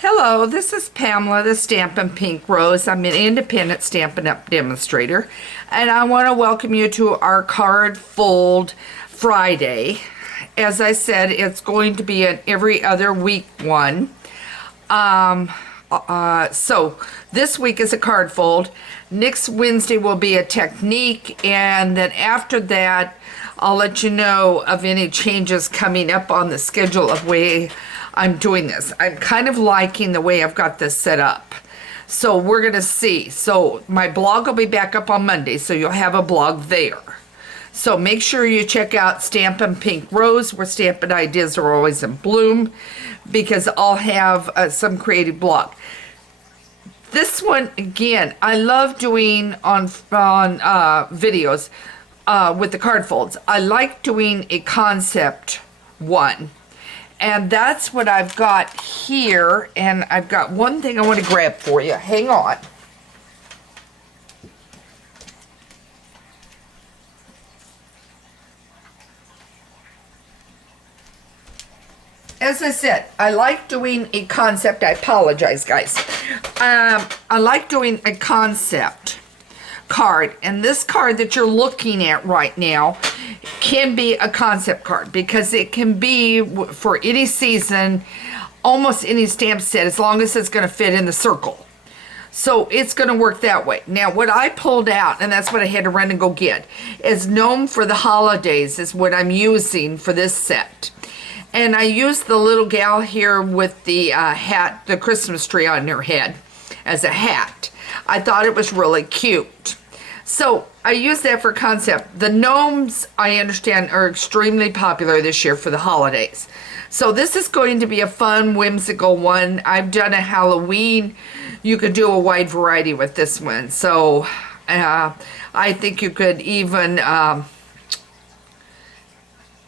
Hello, this is Pamela, the Stampin' Pink Rose. I'm an independent Stampin' Up! Demonstrator, and I want to welcome you to our Card Fold Friday. As I said, it's going to be an every other week one. So this week is a card fold. Next Wednesday will be a technique, and then after that, I'll let you know of any changes coming up on the schedule of way I'm doing this. I'm kind of liking the way I've got this set up. So we're going to see. So my blog will be back up on Monday, so you'll have a blog there. So make sure you check out Stampin' Pink Rose, where Stampin' Ideas are always in bloom, because I'll have some creative blog. This one, again, I love doing on videos with the card folds. I like doing a concept one. And that's what I've got here. And I've got one thing I want to grab for you. Hang on. As I said, I like doing a concept. I apologize, guys. I like doing a concept card, and this card that you're looking at right now can be a concept card because it can be for any season, almost any stamp set, as long as it's going to fit in the circle. So it's going to work that way. Now, what I pulled out, and that's what I had to run and go get, is Gnome for the Holidays is what I'm using for this set. And I used the little gal here with the hat, the Christmas tree on her head as a hat. I thought it was really cute. So I used that for concept. The gnomes, I understand, are extremely popular this year for the holidays. So this is going to be a fun, whimsical one. I've done a Halloween. You could do a wide variety with this one. So I think you could even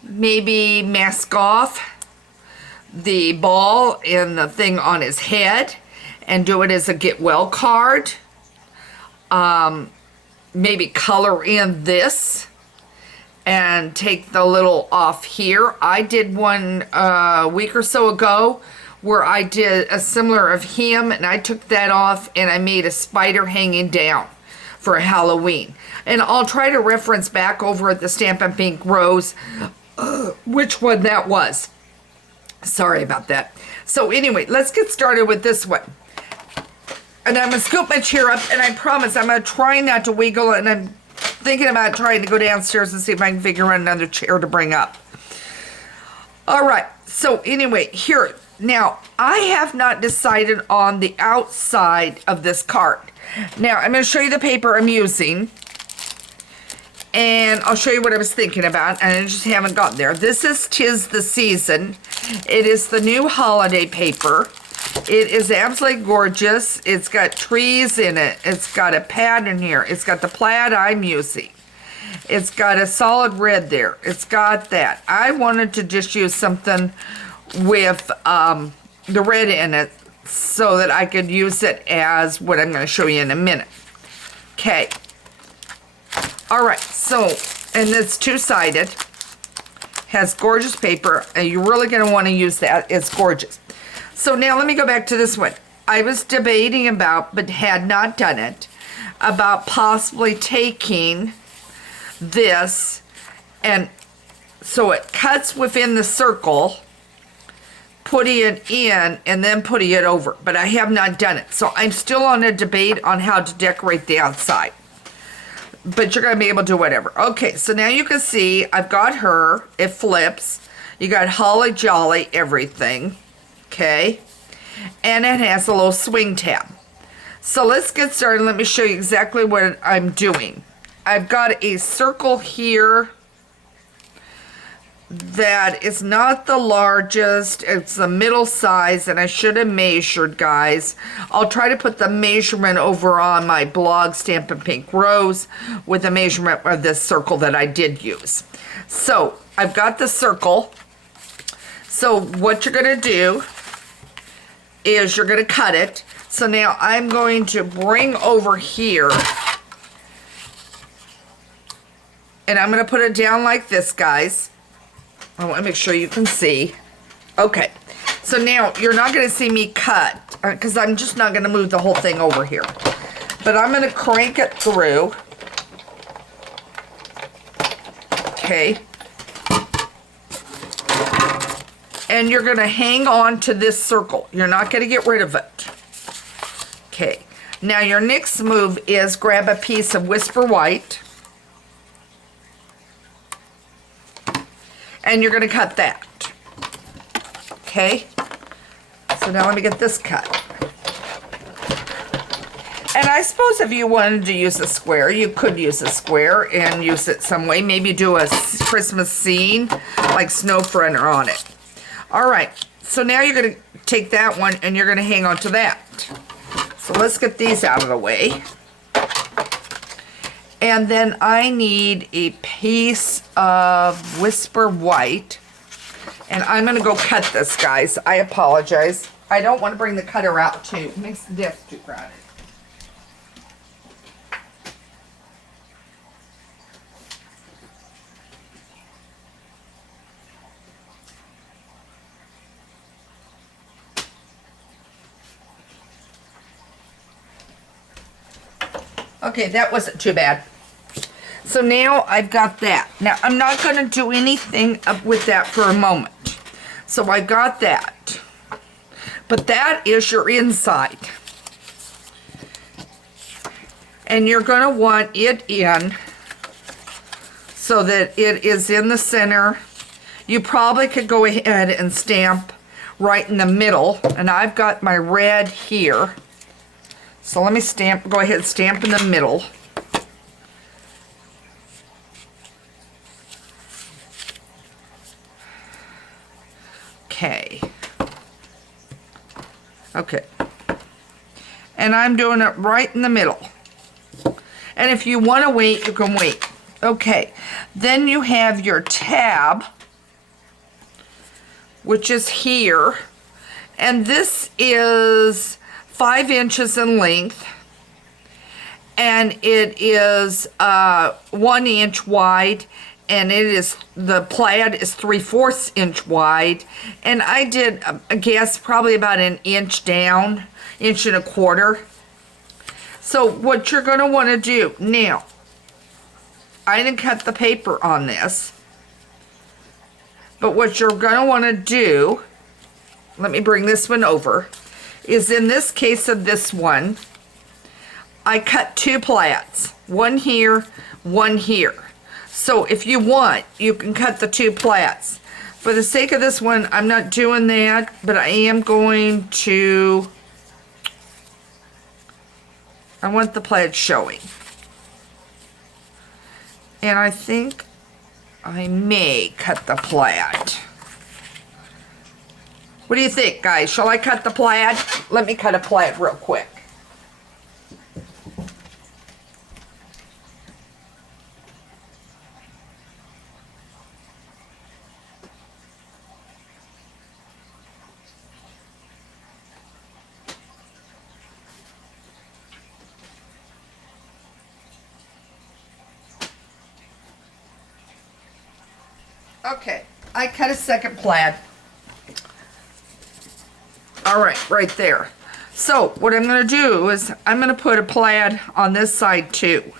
maybe mask off the ball and the thing on his head and do it as a get well card. Maybe color in this and take the little off here. I did one a week or so ago where I did a similar of him, and I took that off and I made a spider hanging down for Halloween. And I'll try to reference back over at the Stampin' Pink Rose which one that was. Sorry about that. So anyway, let's get started with this one. And I'm going to scoop my chair up, and I promise I'm going to try not to wiggle, and I'm thinking about trying to go downstairs and see if I can figure out another chair to bring up. All right, so anyway, here. Now, I have not decided on the outside of this card. Now, I'm going to show you the paper I'm using, and I'll show you what I was thinking about, and I just haven't gotten there. This is 'Tis the Season. It is the new holiday paper. It is absolutely gorgeous. It's got trees in it. It's got a pattern here. It's got the plaid I'm using. It's got a solid red there. It's got that. I wanted to just use something with the red in it so that I could use it as what I'm going to show you in a minute. Okay. All right. So, and it's two-sided. Has gorgeous paper. And you're really going to want to use that. It's gorgeous. So now let me go back to this one. I was debating about, but had not done it, about possibly taking this, and so it cuts within the circle, putting it in, and then putting it over. But I have not done it. So I'm still on a debate on how to decorate the outside. But you're going to be able to do whatever. Okay, so now you can see I've got her. It flips. You got holly jolly everything. Okay, and it has a little swing tab. So let's get started. Let me show you exactly what I'm doing. I've got a circle here that is not the largest. It's the middle size, and I should have measured, guys. I'll try to put the measurement over on my blog, Stampin' Pink Rose, with the measurement of this circle that I did use. So I've got the circle. So what you're going to do is you're going to cut it. So now I'm going to bring over here, and I'm going to put it down like this, guys. I want to make sure you can see. Okay, So now you're not going to see me cut because I'm just not going to move the whole thing over here. But I'm going to crank it through. Okay. And you're going to hang on to this circle. You're not going to get rid of it. Okay. Now your next move is grab a piece of Whisper White. And you're going to cut that. Okay. So now let me get this cut. And I suppose if you wanted to use a square, you could use a square and use it some way. Maybe do a Christmas scene like Snow Fronter on it. All right. So now you're going to take that one and you're going to hang on to that. So let's get these out of the way. And then I need a piece of Whisper White. And I'm going to go cut this, guys. I apologize. I don't want to bring the cutter out, too. It makes the desk too crowded. Okay, that wasn't too bad. So now I've got that. Now, I'm not going to do anything with that for a moment. So I got that. But that is your inside. And you're going to want it in so that it is in the center. You probably could go ahead and stamp right in the middle. And I've got my red here. So let me go ahead and stamp in the middle. Okay. Okay. And I'm doing it right in the middle. And if you want to wait, you can wait. Okay. Then you have your tab, which is here. And this is 5 inches in length. And it is 1 inch wide. And it is, the plaid is 3/4 inch wide. And I did, I guess, probably about an inch down, 1.25 inches. So what you're going to want to do, now, I didn't cut the paper on this. But what you're going to want to do, let me bring this one over, is in this case of this one, I cut 2 plaids. One here, one here. So if you want, you can cut the 2 plaids. For the sake of this one, I'm not doing that, but I am going to, I want the plaid showing. And I think I may cut the plaid. What do you think, guys? Shall I cut the plaid? Let me cut a plaid real quick. Okay, I cut a second plaid. All right, right there. So what I'm going to do is I'm going to put a plaid on this side too.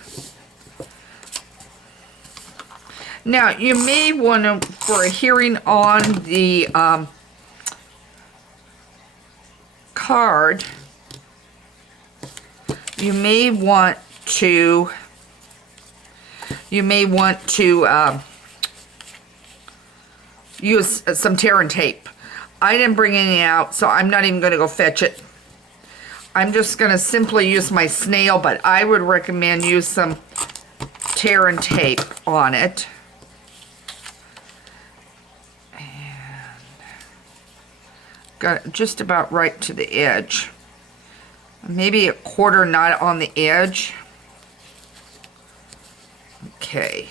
Now you may want to, for a hearing on the card, you may want to use some tear and tape. I didn't bring any out, so I'm not even going to go fetch it. I'm just going to simply use my snail, but I would recommend use some tear and tape on it. And got it just about right to the edge. Maybe a 1/4 knot on the edge. Okay.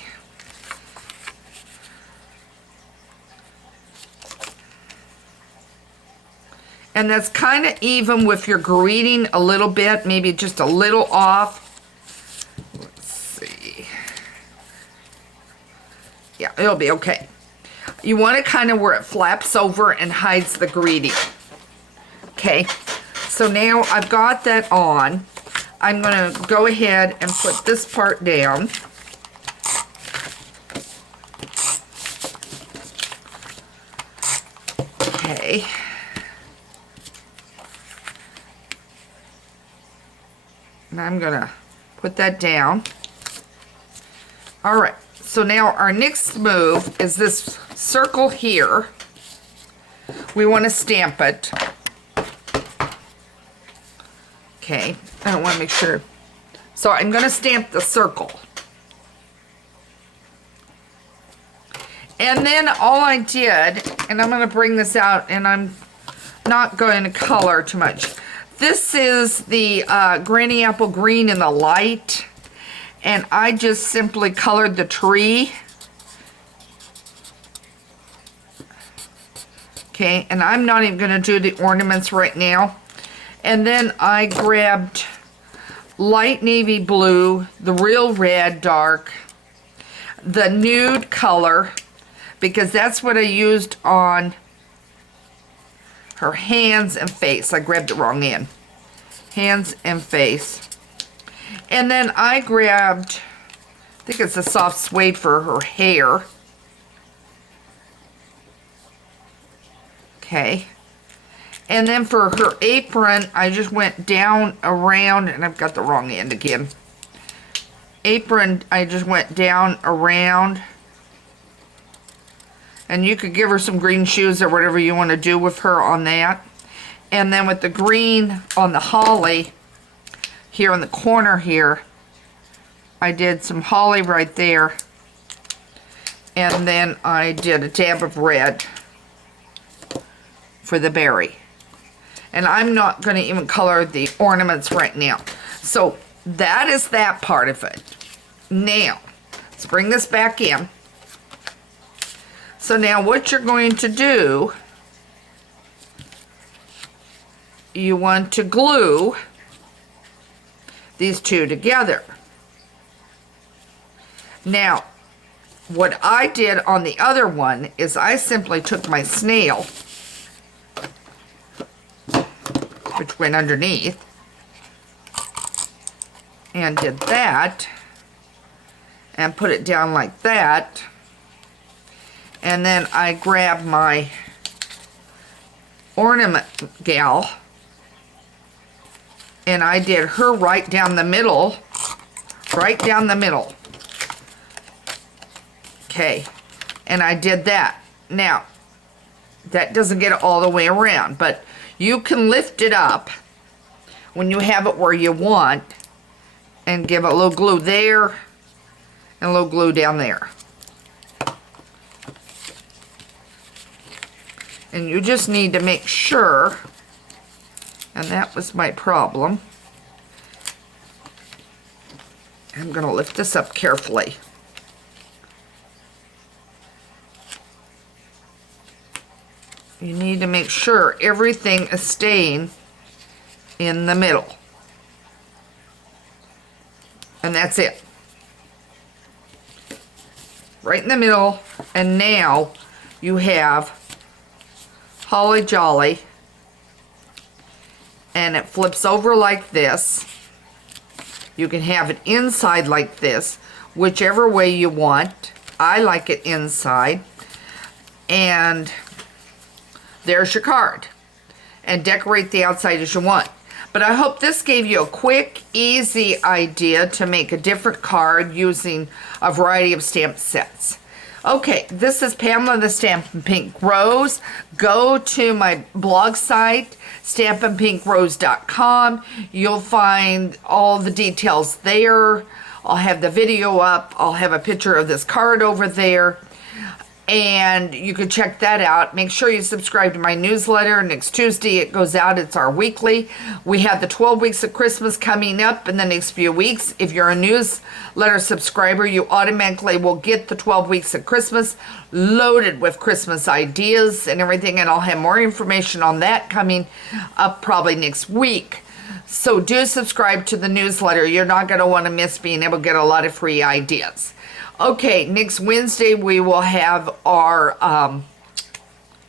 And that's kind of even with your greeting a little bit, maybe just a little off. Let's see. Yeah, it'll be okay. You want it kind of where it flaps over and hides the greeting. Okay, so now I've got that on. I'm going to go ahead and put this part down. Okay. And I'm going to put that down. All right, so now our next move is this circle here. We want to stamp it. Okay, I don't want to make sure. So I'm going to stamp the circle. And then all I did, and I'm going to bring this out, and I'm not going to color too much. This is the Granny Apple Green in the light, and I just simply colored the tree. Okay, and I'm not even going to do the ornaments right now. And then I grabbed light navy blue, the real red dark, the nude color, because that's what I used on her hands and face. I grabbed the wrong end. Hands and face. And then I grabbed, I think it's a soft suede for her hair. Okay. And then for her apron, I just went down around, and I've got the wrong end again. Apron, I just went down around. And you could give her some green shoes or whatever you want to do with her on that. And then with the green on the holly, here in the corner here, I did some holly right there. And then I did a dab of red for the berry. And I'm not going to even color the ornaments right now. So that is that part of it. Now, let's bring this back in. So now what you're going to do, you want to glue these two together. Now, what I did on the other one is I simply took my snail, which went underneath, and did that, and put it down like that. And then I grabbed my ornament gal, and I did her right down the middle, right down the middle. Okay, and I did that. Now, that doesn't get it all the way around, but you can lift it up when you have it where you want and give a little glue there and a little glue down there. And you just need to make sure, and that was my problem. I'm going to lift this up carefully. You need to make sure everything is staying in the middle. And that's it. Right in the middle. And now you have Holly Jolly. And it flips over like this. You can have it inside like this, whichever way you want. I like it inside. And there's your card. And decorate the outside as you want. But I hope this gave you a quick, easy idea to make a different card using a variety of stamp sets. Okay, this is Pamela the Stampin' Pink Rose. Go to my blog site, stampinpinkrose.com. You'll find all the details there. I'll have the video up. I'll have a picture of this card over there. And you can check that out. Make sure you subscribe to my newsletter. Next Tuesday it goes out. It's our weekly. We have the 12 weeks of Christmas coming up in the next few weeks. If you're a newsletter subscriber, you automatically will get the 12 weeks of Christmas loaded with Christmas ideas and everything. And I'll have more information on that coming up probably next week. So do subscribe to the newsletter. You're not going to want to miss being able to get a lot of free ideas. Okay, next Wednesday we will have our,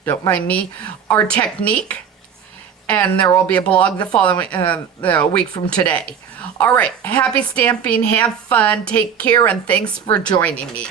don't mind me, our technique. and there will be a blog the following week from today. All right, happy stamping, have fun, take care, and thanks for joining me.